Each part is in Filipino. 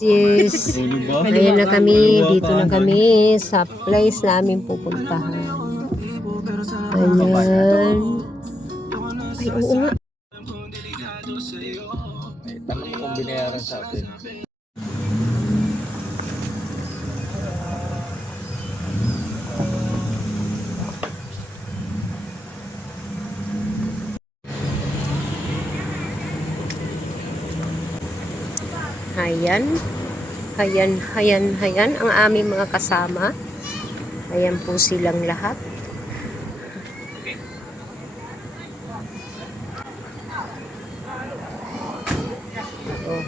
Yes. Ayun na kami. Dito na kami sa place namin pupuntahan. Ayan. Ay, oo nga. May tanong kong binayaran sa atin. Ayan. Ayan ang aming mga kasama. Ayan po silang lahat.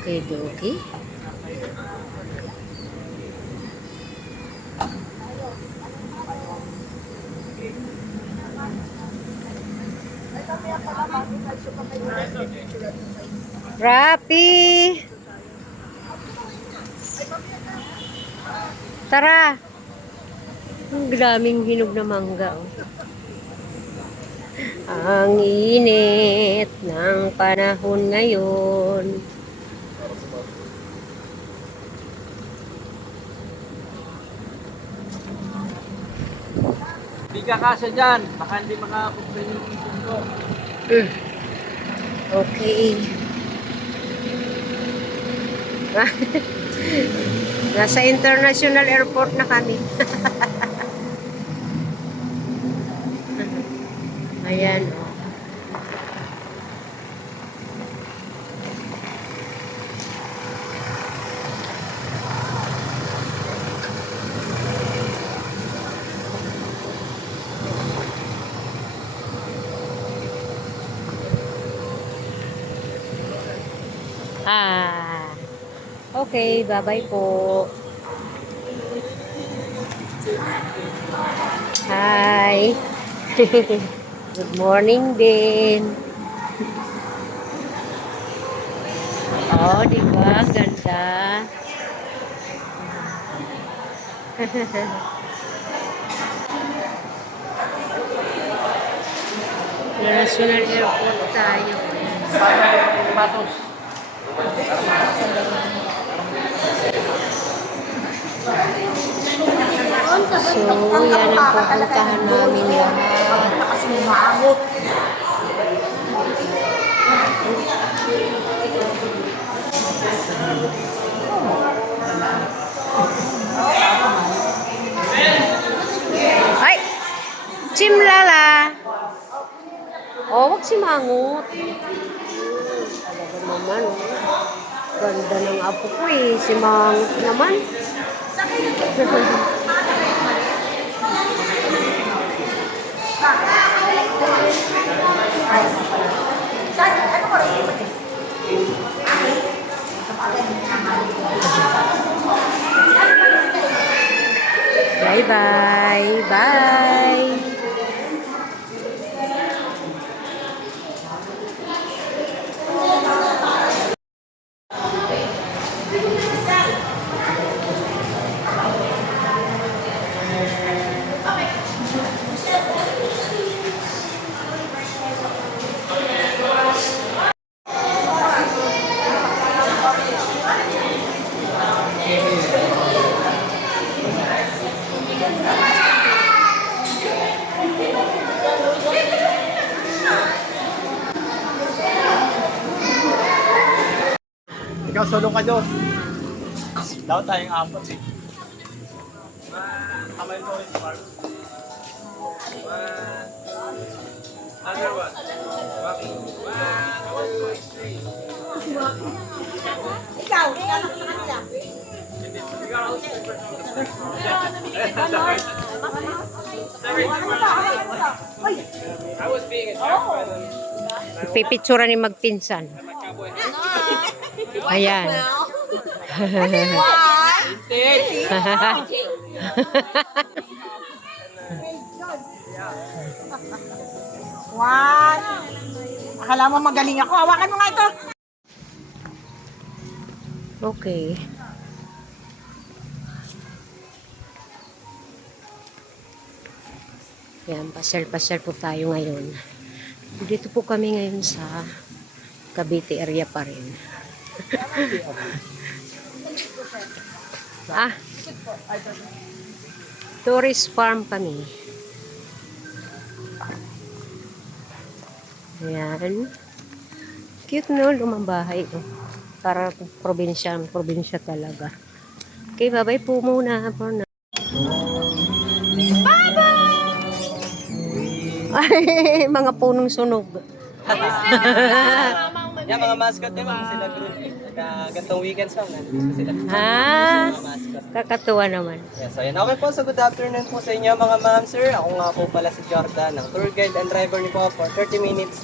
Okay, okay. Rapi! Tara! Ang daming hinog na mangga. Oh. Ang init ng panahon ngayon. Hindi ka kasya dyan. Baka hindi makapunta yung mundo. Okay. Nasa International Airport na kami. Ayan. Okay, bye-bye po. Hi. Good morning din. Oh, di ba? Ganda. National Airport tayo. Patos. So, yan ang pupuntahan namin lahat. Ay! Chimlala! Oh, wag si Mangot. Talaga naman, oh. Ganda ng apo ko eh. Si Mangot naman. Bye-bye. Bye. Ikaw, sulong ka, Diyos. Daw tayong apat eh. Kamay mo rin, Mark. Another one. Walking. 1, 2, 3. Ikaw, anak sa kanila. I was being attacked by them. Pipitsura ni magpinsan. Ayan. One. Akala mo magaling ako. Hawakan mo nga ito. Okay. Yan, pasyal-pasyal po tayo ngayon. Dito po kami ngayon sa Cavite area pa rin. Ah, tourist farm kami. Ayan. Cute no, lumang bahay. Oh. Para probinsya talaga. Okay, bye-bye po muna. Ay, mga punong sunog. Yan, mga mascot din, mga sila group. Gantong weekends lang, nandito sila. Ah, Mga mascot. kakatuwa naman. Yes, so yan. Okay po, so good afternoon po sa inyo mga ma'am, sir. Ako nga po pala si Jordan, ng tour guide and driver niyo po for 30 minutes.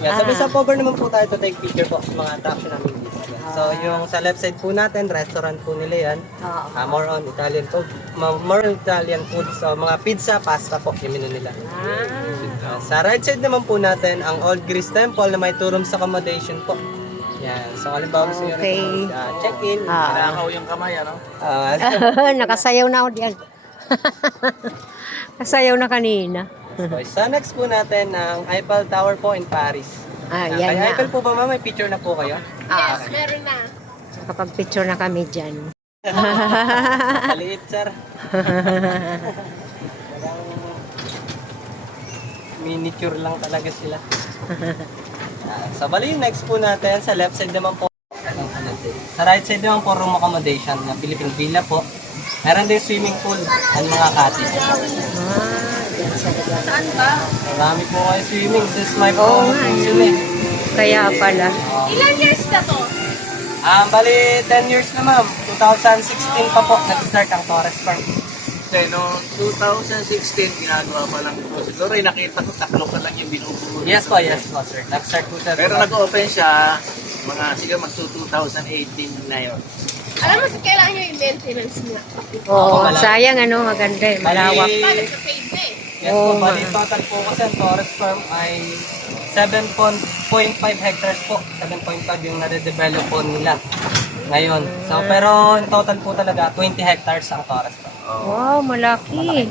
Yeah, so sa cover naman po tayo to take picture po sa mga attraction namin dito. Yeah. So yung sa left side po natin, restaurant po nila yan. Oo. More on Italian food. More on Italian food. So mga pizza, pasta po yung menu nila. Sa right side naman po natin, ang Old Greece Temple na may turums accommodation po. Yan. So halimbawa gusto nyo Okay. rin check-in. Nakaw yung kamay, ano? Nakasayaw na ako diyan. Kasayaw na kanina. Okay, so next po natin ang Eiffel Tower po in Paris. Ah, Kay yan na. Eiffel po ba ma'am? May picture na po kayo? Ah, Meron na. kapag-picture na kami dyan. Maliit sir. Parang miniature lang talaga sila. So bali next po natin sa left side naman po. Sa right side naman po room accommodation na Philippine Villa po. Meron din swimming pool at mga cottage. Saan ba? Marami po kayo swimming. This is my Oo nga, profession eh. Kaya pala. Ilan years na to? Bali 10 years na ma'am. 2016 pa po nag-start ang Torres Park. Kasi no, 2016 ginagawa pa lang ito. Siguro ay nakita ko taklo pa lang yung binubuo. Yes po sir. Nag-start po sir. Pero nag-open siya mga siguro mag 2018 na yun. Alam mo, kailangan nyo yung maintenance niya. Oo, malaki. sayang ano, maganda eh. Malawak. Paano sa paid na eh? Yes po, bali total po kasi ang Torres Farm ay 7.5 hectares po. 7.5 yung nade-develop po nila ngayon. So pero in total po talaga 20 hectares ang Torres Farm. Wow, malaki.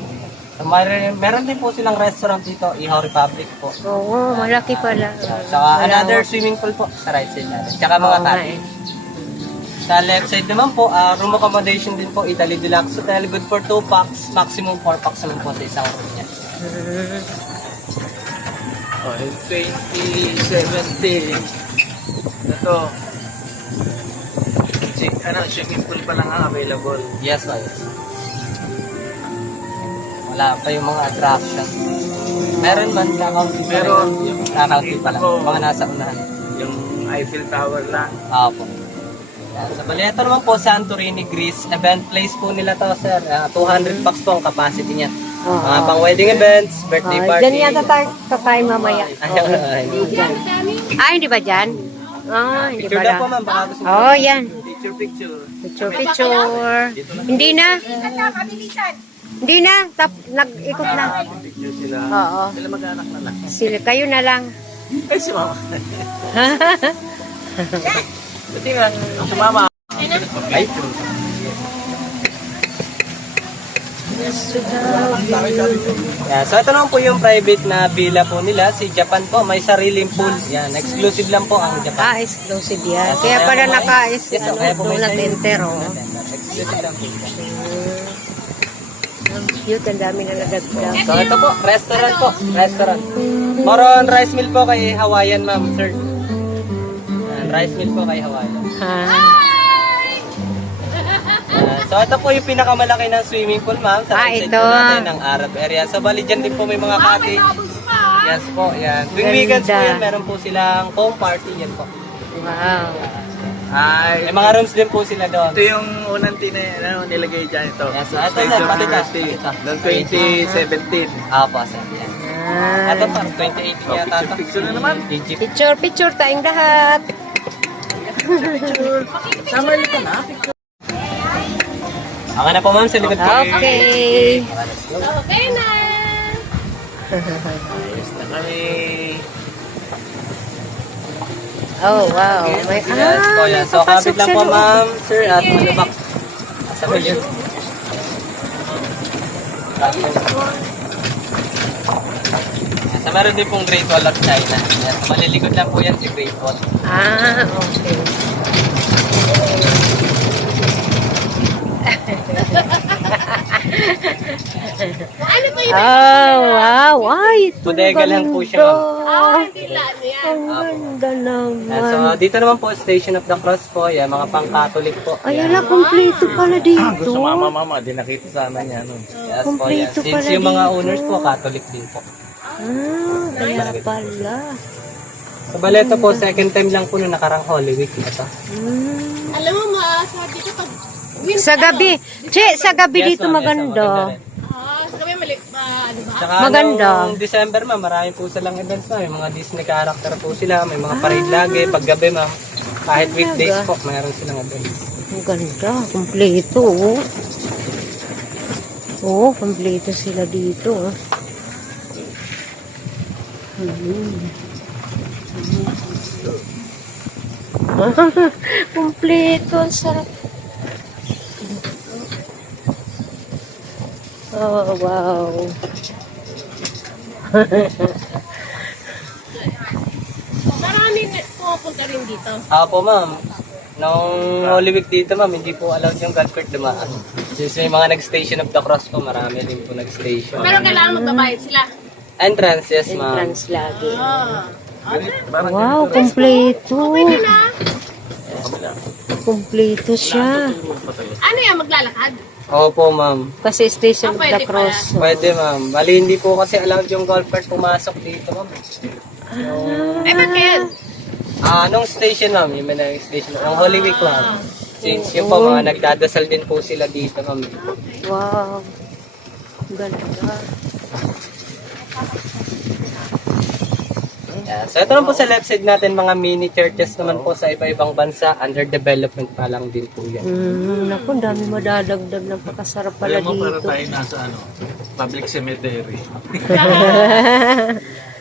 So meron din po silang restaurant dito, Ihaw Republic po. Oo, malaki pala. Saka another swimming pool po sa right side natin. Tsaka mga Oo nga cottage. Sa left side naman po, room accommodation din po, Italy Deluxe Hotel. Good for 2 packs, maximum 4 packs naman po sa isang room niya. Oh, in 2017, ito, swimming pool pa lang ang available. Yes, yes. Wala pa yung mga attraction. Meron man, kakaunti pa Meron, rin. yung Kakaunti pa lang. ko, Mga nasa unahan. yung Eiffel Tower lang. Po. Yan. Sa Baleta naman po, Santorini, Greece. Event place po nila to, sir. 200 bucks po ang capacity niya. Mga pang wedding events, birthday party. Diyan yata tayo kakain mamaya. Ayun. Diyan. Ah, hindi ba dyan? Ah, hindi Picture na po, pala. ma'am. Baka gusto mo. Oh, yan. Picture. Picture, picture. Hindi na. Bilisan na, mabilisan. Hindi na. Nag-ikot na. Picture sila. Oo. Sila mag-anak na lang. Sila, kayo na lang. Ay, si mama. Buti nga, sumama. Ay, Yeah, so ito naman po yung private na villa po nila. Si Japan po, may sariling pool. Yan, exclusive lang po ang Japan. Ah, exclusive yan. Kaya pala naka-is, Yes, ano, kaya po do may not sarili- enter, oh. Exclusive lang po. Ang cute, ang dami na nadagdag. So ito po, restaurant po. Restaurant. More on rice meal po kay Hawaiian, ma'am, sir. Yan, rice meal po kay Hawaiian. Ha? So ito po yung pinakamalaki ng swimming pool, ma'am. Sa right side ito. po natin ng Arab area. So bali dyan din po may mga cottage. Yes po, yan. Tuwing weekends po Ganda. yan, meron po silang home party yan po. Wow. ay, May mga rooms din po sila doon. ito yung unang nilagay dyan ito. Yes, so ito State sir, of pati ito. University. Noong 2017. Po, sir. Yan. Ah. Ito pa, 2018 yata ito. Picture na naman. Egypt. Picture, picture tayong lahat. Summer ka na. Ako na po, ma'am, sa likod po. Okay. Okay na. Ayos na kami. Oh, wow. May, Yes po, yan. So, papasok kapit lang sa po, loob. ma'am, sir, at malubak. Sa million. So, meron din pong Great Wall of China. Yan. So, malilikod lang po yan si Great Wall. Ah, okay. Ano po yun? Wow. Ay, ito Bodega lang po siya, Hindi lang yan. Ang ganda Yan, so, naman. dito naman po, Station of the Cross po. Yan, mga pang-Catholic po. Ay, ala, kompleto pala dito. Gusto mama, di nakita sana niya. No? Yes po, yan. Kompleto Since pala yung mga dito. owners po, Catholic din po. Kaya pala. Sa Baleta po, second time lang po na nakarang Holy Week ito. Alam mo, sabi ko pag... Sa gabi. Che, sa gabi Yes, dito ma'am, yes, maganda. rin. Sa gabi mali... ano ba? Tsaka Maganda. nung December, ma'am, marami po silang events na. May mga Disney character po sila. May mga parade lagi. Paggabi, ma'am. Kahit weekdays po, mayroon silang events. Ang ganda. Kompleto. Oh. Oo, kompleto sila dito. Oh. Kompleto. Ang sarap. Oh, wow. Marami pupunta rin dito. Po, ma'am. Nung Holy Week dito, ma'am, hindi po allowed yung golf cart dumaan. Since may mga nag-Station of the Cross po, marami din po nag-station. Pero kailangan magbabayad sila. Entrance, yes, ma'am. Entrance lagi. Parang Wow, kompleto. Pwede na. Kompleto siya. Ano yan, maglalakad? Opo, ma'am. Kasi Station of the Pwede Cross. Pwede, ma'am. Bali, hindi po kasi allowed yung golf cart pumasok dito, ma'am. Eh, ba't kaya? Nung station, ma'am, yung may station, ng Holy Week, ma'am. Since yun po, mga nagdadasal din po sila dito, ma'am. Wow. Ganda. Yeah. So, ito naman po sa left side natin, mga mini churches naman po sa iba-ibang bansa. Under development pa lang din po yan. Naku, dami madadagdag. Napakasarap pala Alam mo, para dito. tayo nasa public cemetery.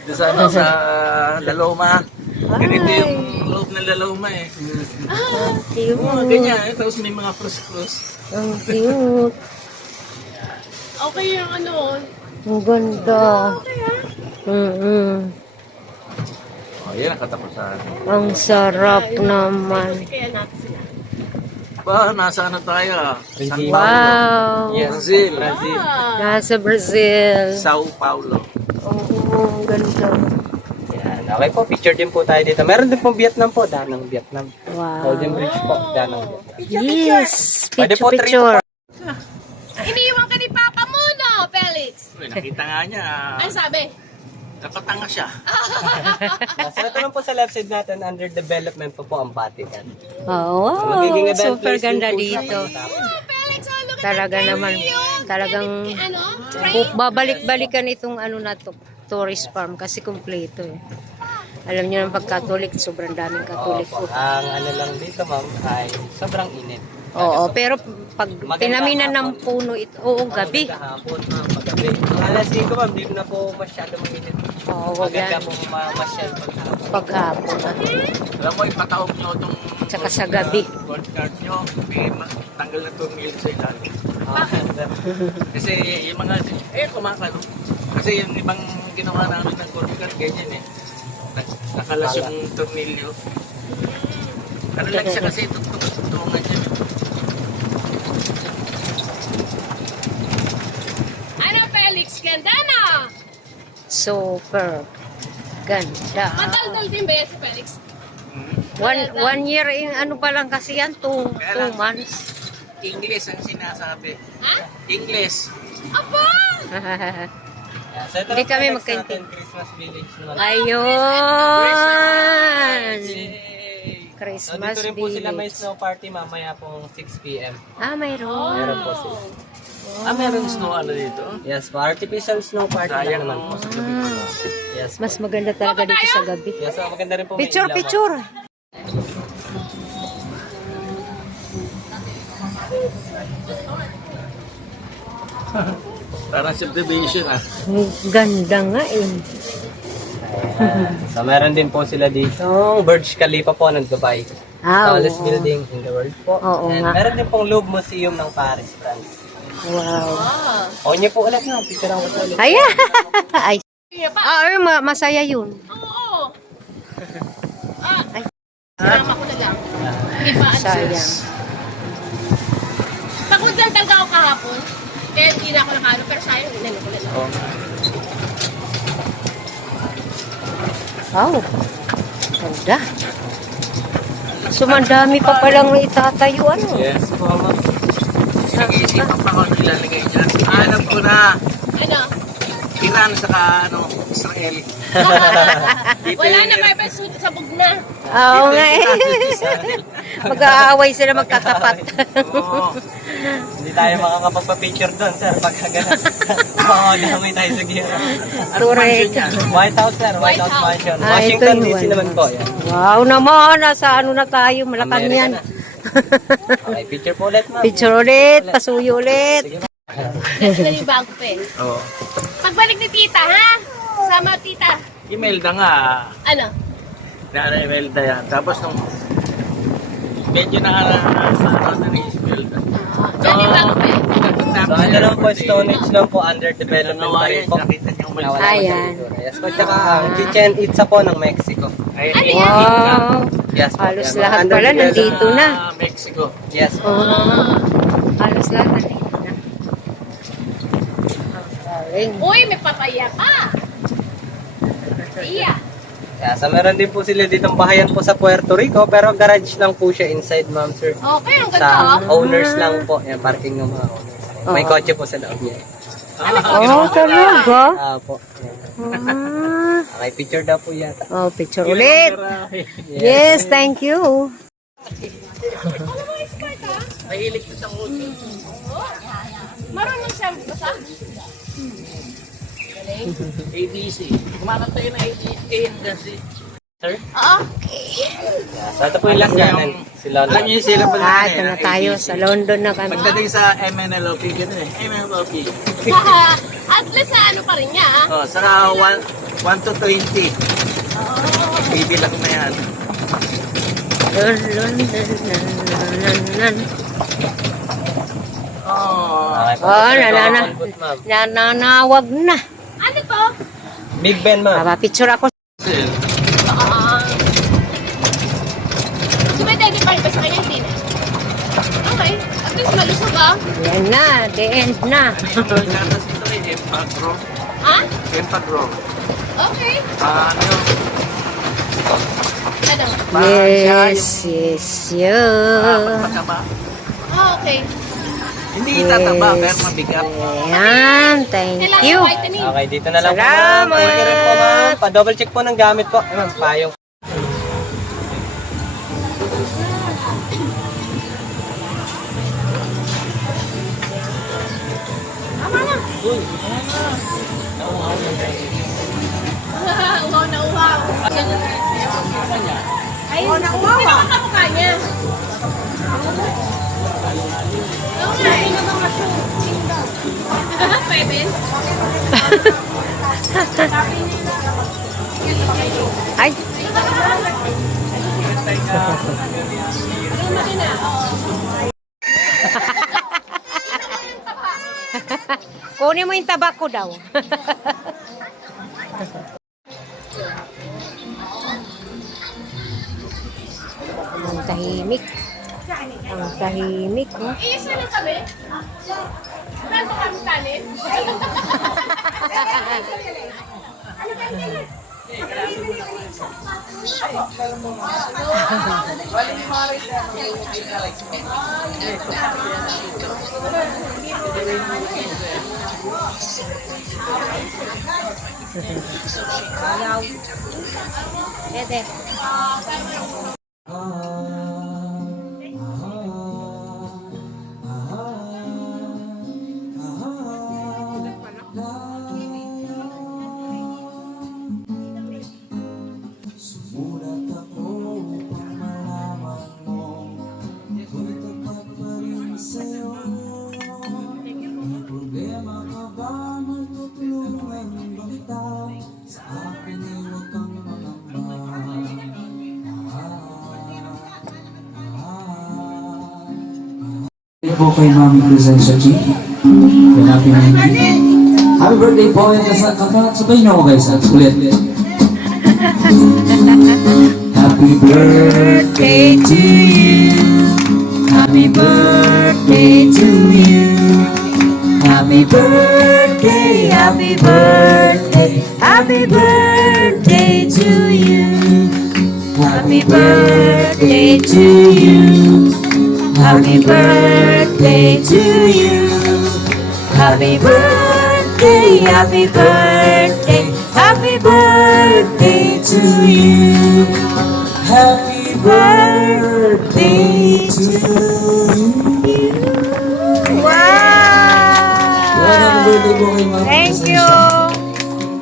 Doon sa Laloma. Ganito yung loob ng Laloma eh. Cute. Ganyan eh. Tapos may mga cross-cross. Ang cute. Okay yung ano. Ang ganda. Oh, yan ang katapusan. Ang sarap naman. Kaya natin sila. Ba, nasa ano tayo? San Paulo. Wow. Yes, Brazil. Brazil. Nasa Brazil. Sao Paulo. Oo, ang ganda. Yan. Okay po, picture din po tayo dito. Meron din po Vietnam po, Danang Vietnam. Wow. Golden Bridge po, Danang Vietnam. Yes. Pwede po, Picture. Iniiwan ka ni Papa Muno, Felix. Uy, nakita nga niya. Ano sabi? Nakatanga siya. So, ito lang po sa left side natin, under development po ang Vatican. Oh, wow. Magiging event Super place din ganda po siya. dito. Felix, look at Talaga the naman. train. Talagang Ano? Train? babalik-balikan itong ano na to, tourist farm kasi kumpleto eh. Alam niyo ng pag-Catholic, sobrang daming Catholic Opo. po. Ang ano lang dito, ma'am, ay sobrang init. Oo, pero pag Maganda pinaminan ng hapon. puno ito, oo, gabi. Kahapon, ma'am, paggabi. Alas 5, ma'am, dito na po masyado mainit. Oo, Maganda yan. po masyal paghapon. Paghapon. Alam mo, ipataog nyo itong Tsaka sa gabi. gold card nyo. May tanggal na tornilyo sa ilalim. Kasi yung mga, kumakalo. Kasi yung ibang ginawa namin ng gold card, ganyan eh. Nakalas yung tornilyo. Ano lang siya kasi tuntungan siya. Ano, Felix? Ganda na! Super ganda. Madaldal din ba yan si Felix? One year in ano pa lang kasi yan, two months. English ang sinasabi. Ha? English. Aba! So, ito Hindi lang po kami next magkaintindihan. natin, Christmas Village naman. Ayun! So, Christmas dito rin po sila may Village. snow party mamaya pong 6 p.m. Mayroon. Meron po sila. Meron snow ano dito? Yes, po, artificial snow party lang Sayang naman naman po. sa gabi ko. Yes, po. Mas maganda talaga dito sa gabi. Yes, so, maganda rin po may Picture, ilaw, picture! Parang subdivision ah. Ang ganda nga eh. Ayan. So, meron din po sila dito. Burj Khalifa po ng Dubai. Tallest Oo. building in the world po. Oo And nga. meron din pong Louvre Museum ng Paris, France. Wow. O niyo po ulit na, picture ang ulit. Ayan! Ay, Kaya pa? masaya yun. Oo. Ay. Sinama ko na lang. Hindi pa ano. Sayang. Pagod lang talaga ako kahapon. Kaya hindi na ako nakano, pero sayang, inano ko na lang. Oh. Wow. Ganda. Sumandami pa palang itatayo, ano? Yes po, ma'am. Nag-iisipan pa ako nilalagay dyan. Alam ko na. Ano? Iran saka Israel. Wala na, may sabog na. Oo nga eh. Mag-aaway sila magkatapat. Oo. Hindi tayo makakapagpa-picture doon, sir. Pagka gano'n. Makakadamay tayo sa gira. Correct. White House, sir. White House Mansion. Ah, Washington ito yung DC naman po. Yan. Wow naman. Nasa ano na tayo. Malakang Amerika yan. na. Okay, picture po ulit, ma'am. Picture ulit. Pasuyo ulit. Sige, Kasi na yung bago pa eh. Oo. Pagbalik ni tita, ha? Sama tita. Imelda nga. Ano? Imelda yan. Tapos nung medyo na rin si Imelda. Diyan yung bago pa eh. So, ano lang po, Stonehenge lang po, under development pa rin po. Nakita niyo umalis. Wala Ayan. naman siguro. Yes po, tsaka ang Chichen Itza po ng Mexico. Ay, Ano yan? Wow. Yes po. Halos yan. lahat Under pala development. nandito na. Mexico. Yes po. Oh. Halos lahat nandito na. Ang galing. Uy, may papaya pa. Iya. Yeah, so meron din po sila ditong bahayan po sa Puerto Rico, pero garage lang po siya inside, ma'am, sir. Okay, ang ganda Sa oh. owners lang po. Yan, parking ng mga owners. May Oo. kotse po sa loob niya. Oh, talaga? Po. Yan. Ah. Okay, picture daw po yata. Oh, picture ulit. Yes, thank you. Mahilig ko sa ulo. Marunong siya basa? ABC. Kumakanta yun ng ABC. Sir? Oo. Yeah, so ito po yung last natin. Si Lolo. Alam niyo sila pala Ah, ito na tayo. Sa London na kami. Pagdating sa MNLOP, gano'n eh. MNLOP. At least sa ano pa rin niya, ah. Oh, saka 1 to 20. Bibilang na yan. London. Oh. Okay, po. Oh, Ito, nalana. good, ma'am. Nananawag na. Ano to? Big Ben, ma'am. Picture ako. Di ba daddy pa rin ba sa kanya? Hindi na. Okay. At least malusog ah. Yan na. The end na. Ito yung gatas ito eh. Empagro. Ha? Empagro. Okay. Ano? Ano? Yes, yes, yeah. Mataba. Oh, okay. Hindi itataba, pero mabigat. Yan, thank Kailangan you. vitamin. Okay, dito na lang po, ma'am. Salamat. Thank you rin po, ma'am. Pa-double check po ng gamit po. Ay, ma'am, payong. Tama na. Uhaw na uhaw. Ay, uhaw na uhaw. Sino ang kamukha niya? Oo nga, sino mga Pwede? Ay, kunin mo yung tabak ko daw. Ang tahimik. Ang tahimik, oh. Iisa na kami. Saan ba kami kanin? Dede. po kay Mami Crescencia G. Happy birthday po. Sabay niyo ako guys. At ulit. Happy birthday to you. Happy birthday to you. Happy Happy birthday, happy birthday, happy birthday to you. Happy birthday to you. Happy birthday to you. Happy birthday, happy birthday, happy birthday to you. Happy birthday to you. Wow! Happy birthday po kay Ma'am. Thank you!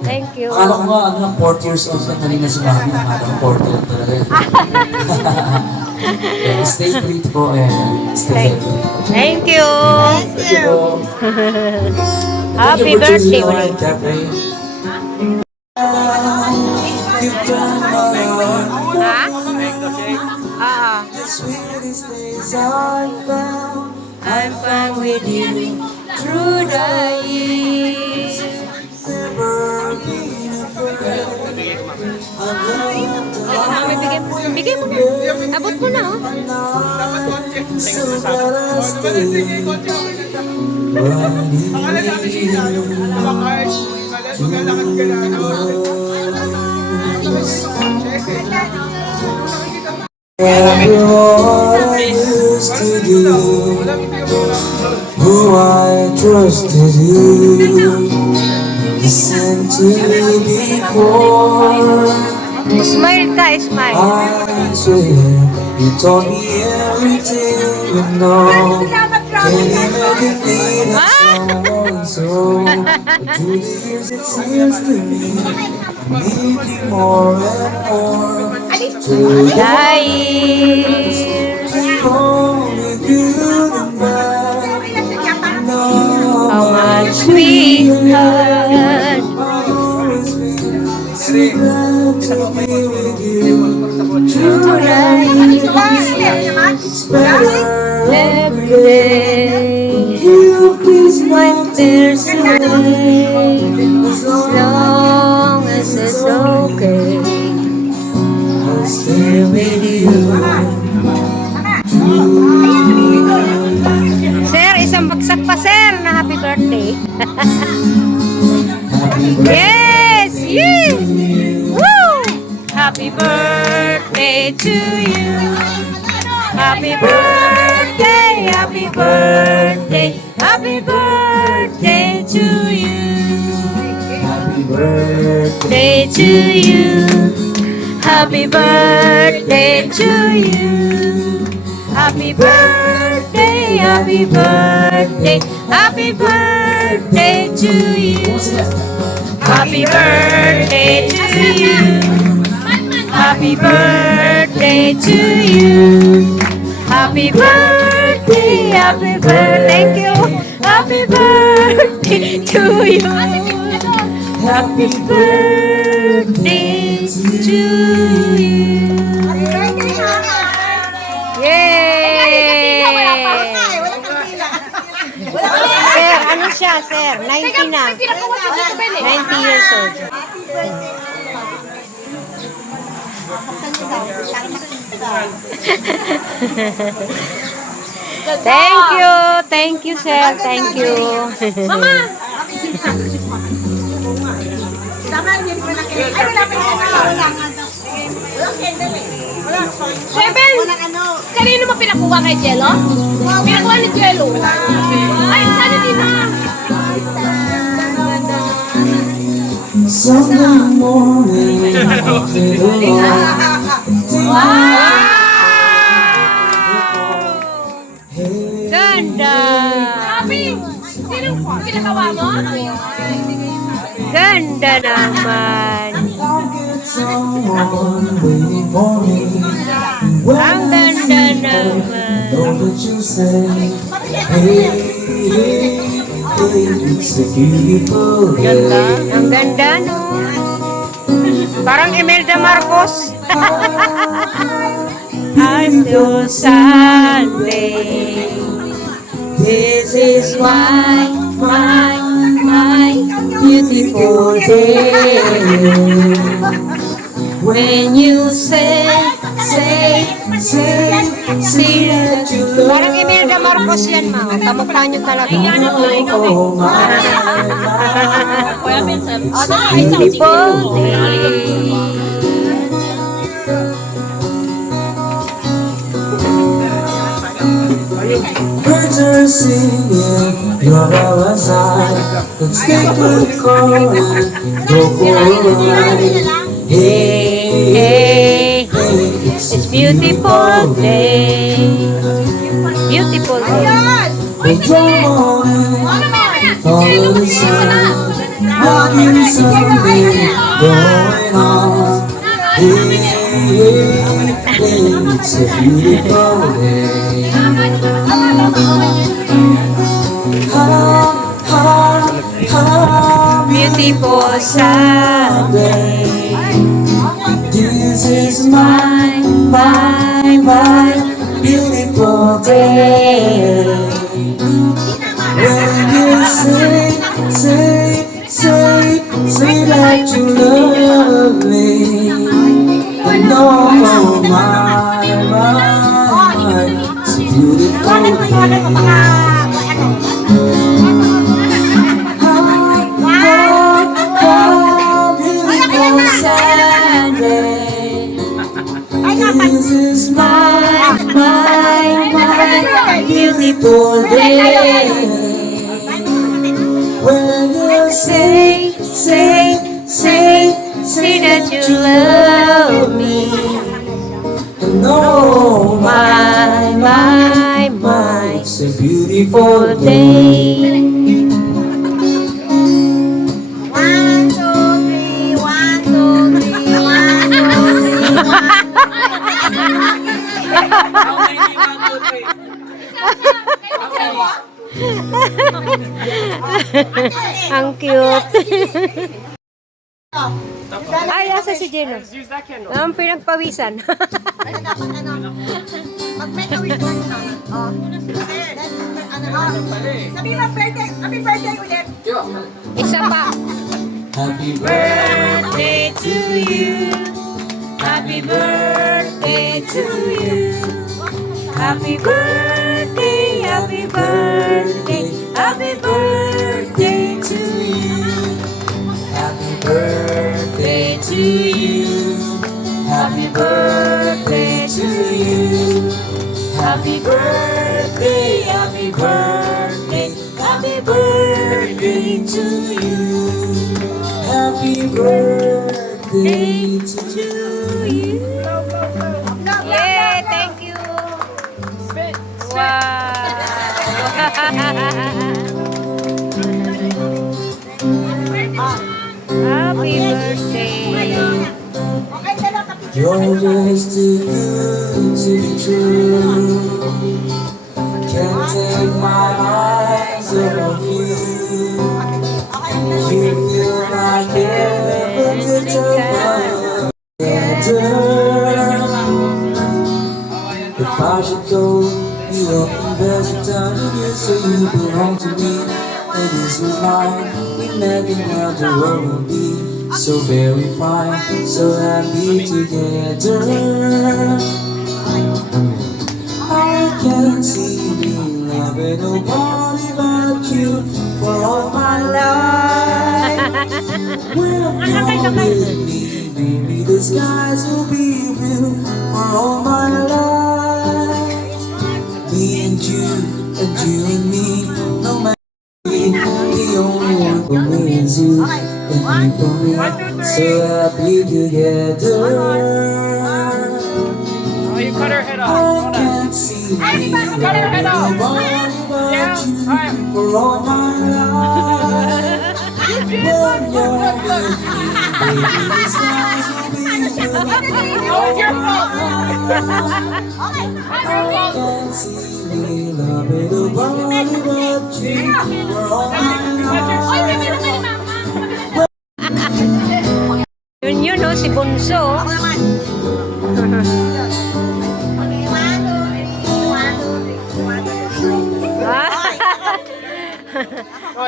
Thank you. Akala ko nga, 4 years old na kanina si Mami. Akala ko 40 lang talaga. Okay, stay free po. Stay healthy. Thank you! Thank you po. Happy Thank you for birthday choosing ulit. White Cafe. You've done my heart. Ha? The sweetest days I found. I'm fine with you through the years. Never been afraid. I've learned to Mami, bigay mo na. Abot mo na, oh. so that I stay what I used to do, who I trusted you, listen to me before. Smile ka, smile. I swear you taught me everything you know. Can't even defeat a strong soul. But through the years it seems to me, need you more and more. Dahil Only good and bad. No, how much we had. always been so glad to be with you. True it's better Every day you please when there's a way, as long as it's okay, I'll stay with you. Sir, isang bagsak pa, sir, na happy birthday. Happy birthday. Yes! Yes! Woo! Happy birthday to you. Happy birthday, happy birthday, happy birthday to you. Happy birthday. Day to you. Happy birthday to you. Happy birthday, happy birthday, happy birthday to you. Happy birthday to you. Happy birthday to you. Happy birthday, happy birthday. Thank you. Happy birthday to you. Happy birthday to you. Yay! Sir, ano siya, sir? 90 na. 90 years old. Thank you, sir. Thank you. Mama! Seven! Kanino mo pinakuha kay Jello? Pinakuha ni Jello. Ay, sana dito. Sunday morning, walking along. Hey, Ganda! Sabi, sino pinakawa mo? Ganda naman! I'll get someone waiting for me. Ang ganda naman! Know that you say, hey, hey, hey, it's a beautiful day. Ang ganda, no? Parang Imelda Marcos. I'm so Sunday. This is why my beautiful day. When you say say that you love Parang Imelda Marcos yan, ma. Kamukha nyo talaga. oh my. Beautiful day. Birds are singing, you're outside. Let's take a call and go for a ride. Hey, Hey, hey, it's beautiful day. Beautiful day. Well, come on and follow the sun. I'll give you something going on. Hey, hey, hey, it's a beautiful day. Ha, ha, ha, Beautiful Sunday. this is my beautiful day. When you say that you love me, no, it's a beautiful day. Beautiful Sunday. This is my beautiful day. When you say that you love me. and oh My, it's a beautiful day. day. Ang cute. Ay, asa si Jenna? Ang pinagpawisan. Pag may kawin ko oh. Sabi mo, happy birthday ulit. Isa pa. Happy birthday Birthday to you. Happy birthday to you. Happy birthday, happy birthday, happy birthday to you. Happy birthday To you. Happy birthday to you. Happy birthday, happy birthday, happy birthday to you. Happy birthday to To you. Yeah, thank you. Wow. Happy birthday. Okay, dala ka picture. You're just too good to be true. Can't take my eyes off you. You feel like heaven to together. If I should go, you up the best of time to you, so you belong to me. And this was mine. Imagine how the world would be so very fine, so happy together. I can't see me loving nobody but you for all my life. When you're with me, baby, the skies will be blue for all my life. Me and you and me, no matter the only one for me is you and you for me, so happy together. Oh, you cut her head off. I can't see me Cut her head off. nobody but Yeah, you alright. for all my life. When you're with me, baby, the skies will be blue. Oh, it's your fault. I can't see me loving nobody but you for all my life. Yun, no, si Bunso. Ako naman.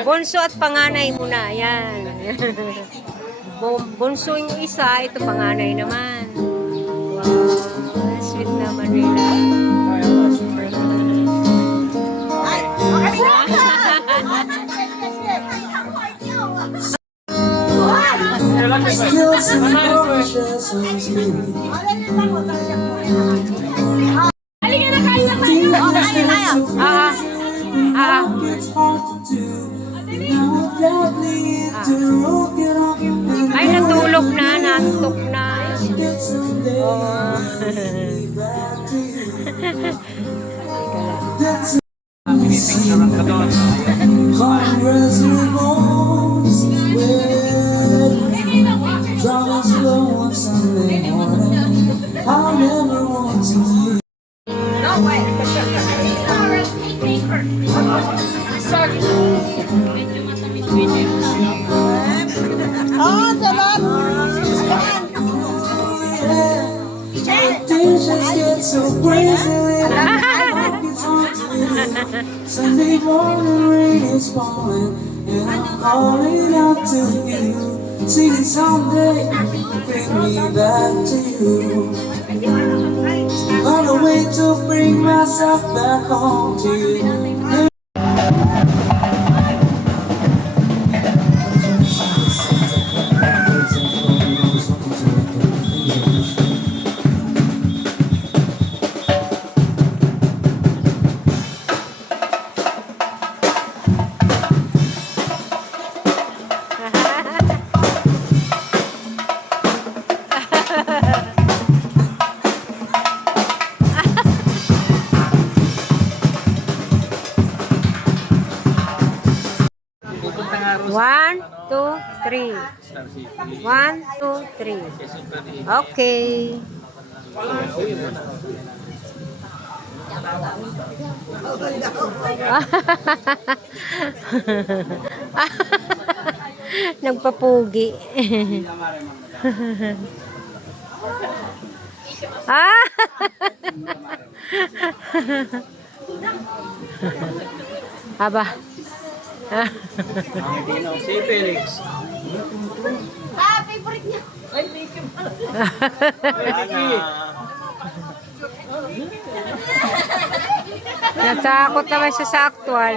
Bunso at panganay muna, yan. Bunso yung isa, ito panganay naman. Wow, Sweet naman nila. Ay, okay na. Yes, yes, yes. Ay, ang part niyo. Still some precious sweet. Alin na lang ko, sabi niya. Halika na, kain na tayo. Okay, kain tayo. It's hard to do. Now gladly to rock it off. Ay, natulog na, nantok na. Get someday be back to you. That's Pinipicturean ka doon. Congress bones with drama slow on Sunday morning. I'll never want to leave. No way. Oh, sarap. Temptations get so crazy. It's hard to live. Sunday morning rain is falling, and I'm calling out to you. Singing someday, bring me back to you. On a way to bring myself back home to you. Pupunta nga rin 1, 2, 3. Star City. 1, 2, 3. Quezon City. Okay. Nagpapugi. Ah! Aba. Si Felix. Ah, favorite niya. Ay, Mickey Natakot naman siya sa actual.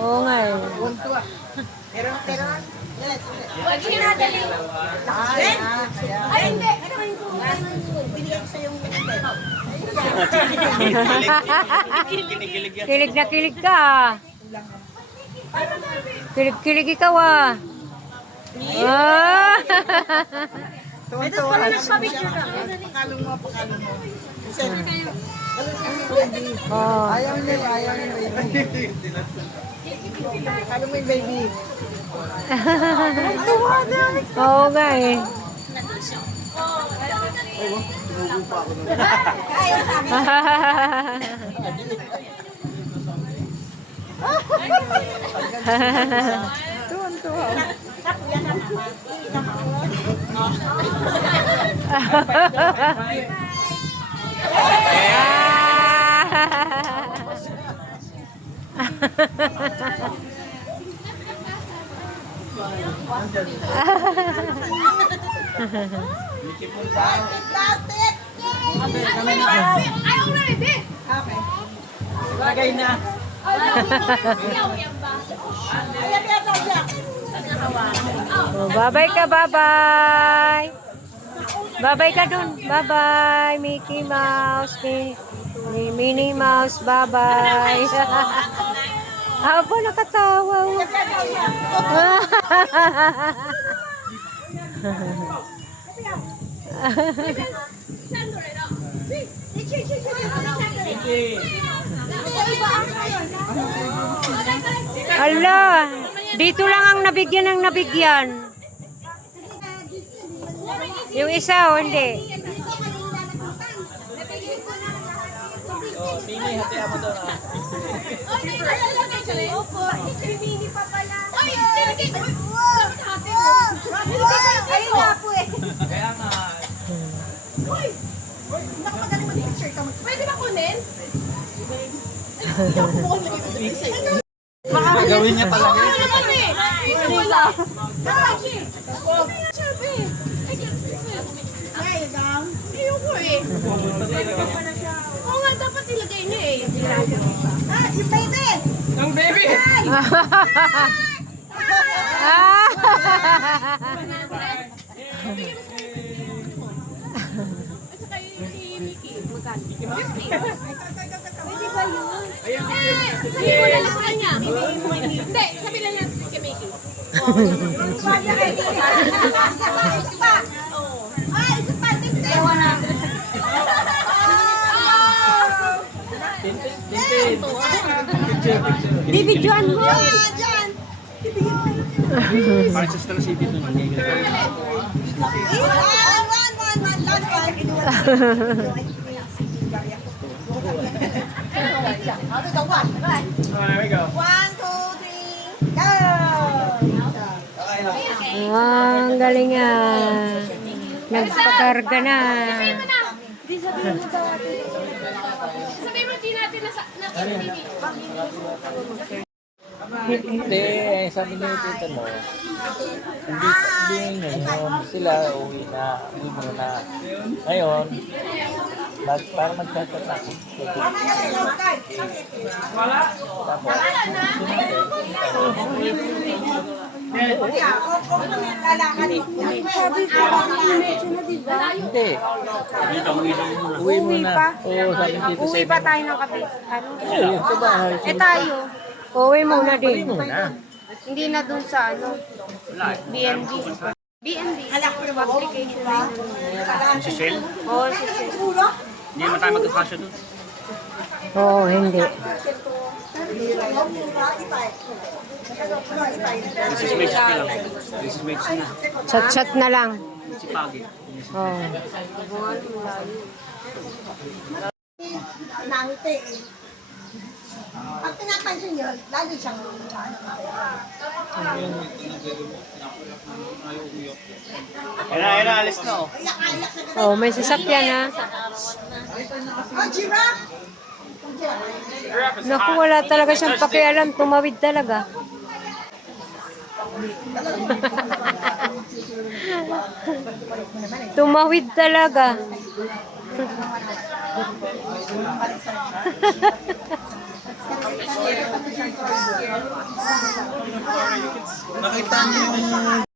Oo nga eh. Pero, Wag sinadali. Ay, hindi. binigay ko sa yung Kilig na kilig ka ah. Kilig-kilig ikaw ah. Ah! tuwan-tuwa. Pakalong mo, pakalong mo. Oh. Ayaw niya, baby. Pakalong mo yung baby. Oo nga eh. Ayaw sabi. Tuwan-tuwa. Ay, already. Okay. Lagay na. Ayan, yan, Sasha. Oh, bye-bye ka, bye-bye. Bye-bye ka dun. Bye-bye, Mickey Mouse, Minnie Mouse, bye-bye. Aba, nakatawa. Ala, dito lang ang nabigyan ng nabigyan. Yung isa, o hindi. Ayun nga po eh. Naku, magaling mag-insert ka. Pwede ba kunin? Gagawin niya pala yun. Ano naman eh? Wala. Sabi. There you go. Ayoko eh. Oo nga, dapat ilagay niya eh. Ah, yung baby! Ang baby! At saka yung kay Mickey. Magkano? 50. Pwede ba yun? Sabi mo na lang sa kanya. Hindi, sabi lang niya kay Mickey. Isa pa! Ah, isa pa! Bibidyoan mo. Diyan! Parang sa Star City to. One, last one. How to the one? Right. There we go. 1, 2, 3, go! Ang galing nga. Nagpakarga na. Sabihin mo na. Sabihin mo, di natin na TV. Hindi, sabi niya yung tita mo. Hindi ngayon. Sila uwi muna. Ngayon, para mag-chat na ako. Tapos, hindi. Uwi muna. Oo, sabi ni Tito Uwi pa tayo ng kape. Ano? Oo, sa bahay. Eh tayo, Uwi muna Uwi din. muna. hindi na dun sa ano, BNB. BNB. Application na yun. Si Shell? Oo, si Sir. Hindi naman tayo magkakasya doon. Oo, hindi. This is message na lang. This is message na. Chat-chat na lang. Si Pagi. Oo. Nangiti eh. Pag pinapansin nyo, lagi siyang Ayun na, alis na oh. iyak-iyak sa ganun. Oh, may sasakyan ha. Oh, giraffe! Naku, wala talaga siyang pakialam. Tumawid talaga. Tumawid talaga. Nakita niyo yung